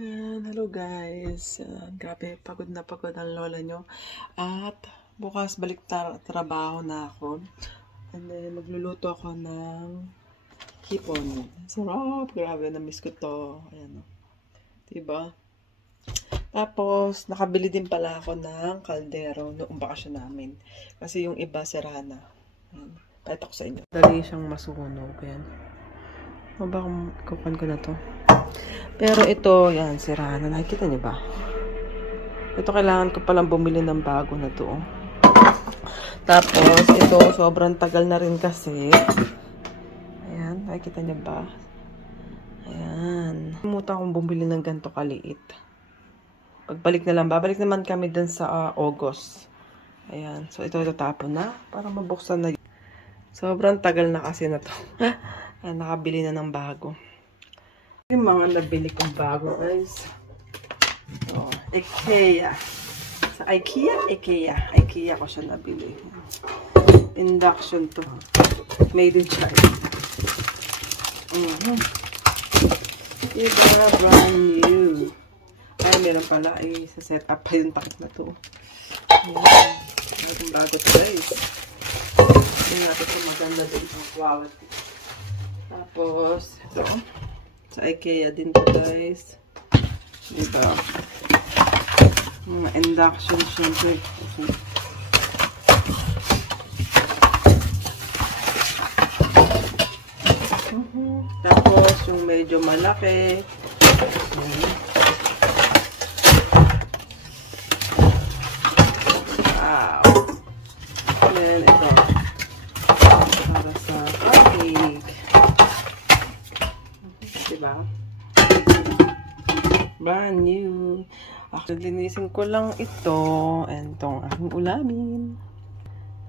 Hello guys. Grabe, pagod na pagod ang lola nyo. At bukas balik trabaho na ako. And then magluluto ako ng hipon. Sarap, grabe, na-miss ko to. Ayan o. Diba? Tapos, nakabili din pala ako ng kaldero noong bakasyon namin. Kasi yung iba sira na. Ayan. Pakita ko sa inyo. Dali siyang masunog. Ayan. O ba kung kukuhan ko na to? Pero ito, yan, sira na. Nakikita niyo ba? Ito, kailangan ko palang bumili ng bago na to. Tapos, ito, sobrang tagal na rin kasi. Ayan, nakikita niyo ba? Ayan. Pumunta akong bumili ng ganito kaliit. Pagbalik na lang, babalik naman kami dun sa August. Ayan. So, ito tapon na. Para mabuksan na. Sobrang tagal na kasi na to. Ayan, nakabili na ng bago. Yung mga nabili kong bago, guys. So, IKEA. Sa IKEA ko siya nabili. Induction to. Made in China. Diba, brand new. Ay, meron pala. Ay, sa setup pa yung takip na to. Ayan. Itong bago to, guys. Tingnan natin kung maganda din ang quality. Tapos, ito. Sa IKEA din to, guys. Diba? Mga induction, syempre. Tapos, yung medyo malaki. Wow. Then, ito. Para sa cupcake. Diba? Brand new. Actually, linisin ko lang ito. And itong aking ulamin.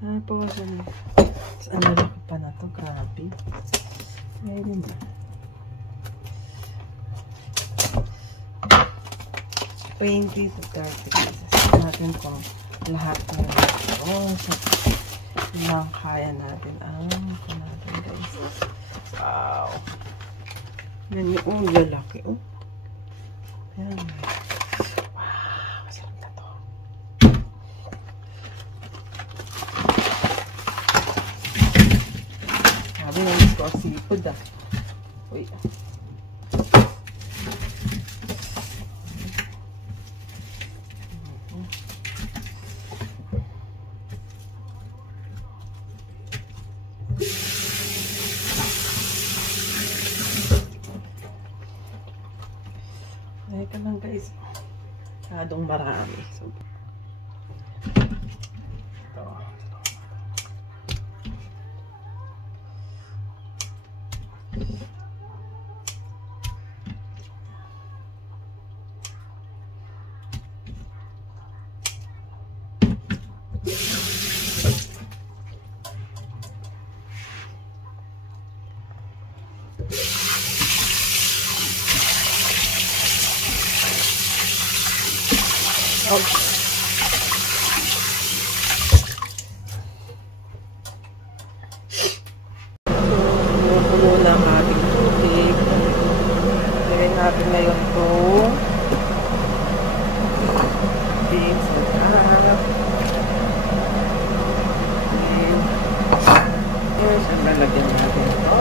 Tapos, ang lalaki pa na to. Grabe. Ayun na. 20 to 30 pieces. Natin kung lahat na ito. So, lang kaya natin ang natin, guys. Wow. Yan yung lalaki. Oh. Ayan. Wow. Masarap na to. Sabi na gusto ko seafood ah. Uy. Ito lang, guys. Masyadong marami. So, ito. Okay. Puno na ang ating tubig. Lagyan natin ngayon ito. Beans na harap. Yes, ang lalagyan natin ito.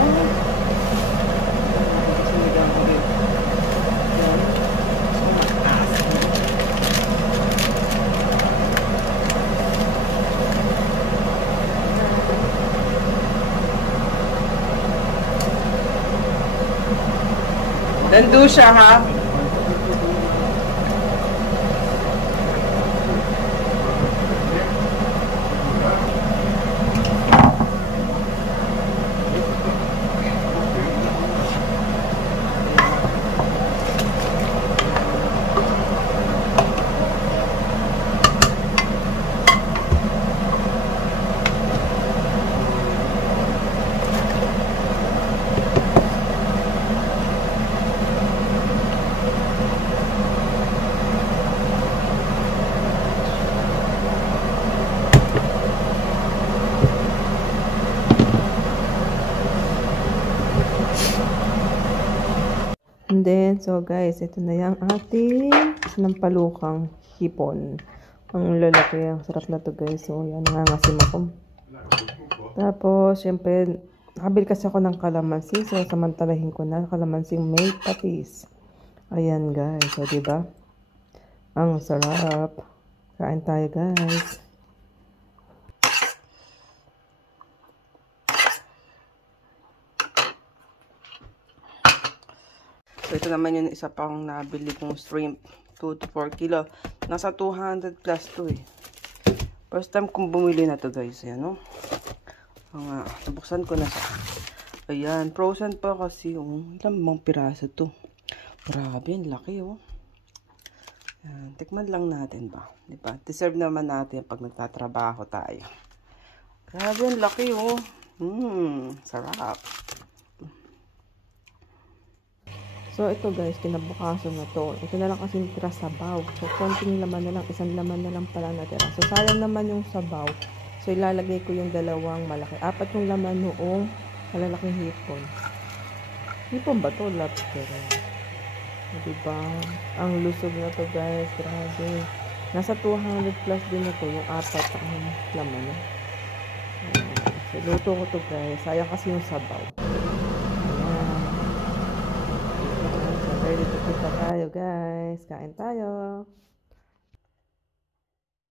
Nandun siya, ha? So guys, ito na yung ating sinampalukang hipon. Ang lalaki, ang sarap na to guys. So yan, nangangasim ako. Tapos, syempre, nakabil kasi ako ng kalamansi. So, samantalahin ko na kalamansing may patis. Ayan guys, so diba? Ang sarap. Kain tayo guys. So, ito naman yung isa pang nabili kong shrimp. 2 to 4 kilo. Nasa 200 plus to eh. First time kong bumili na to guys. Ayan o. Nabuksan ko na siya. Ayan. Frozen pa kasi. Ilang bang piraso to. Grabe. Ang laki oh. Ayan. Tikman lang natin ba. Diba? Deserve naman natin pag nagtatrabaho tayo. Grabe. Ang laki oh. Sarap. So, ito guys, kinabukasan na to. Ito na lang kasi natira sabaw. So, konting laman na lang, isang laman na lang pala natira. So, sayang naman yung sabaw. So, ilalagay ko yung dalawang malaki. 4 yung laman noong malalaking hipon. Hipon ba to? Lobster. Diba? Ang lusog na to guys. Grabe. Nasa 200 plus din na to. Yung 4 ang laman. So, luto ko to guys. Sayang kasi yung sabaw. Ready to cook na tayo guys. Kain tayo.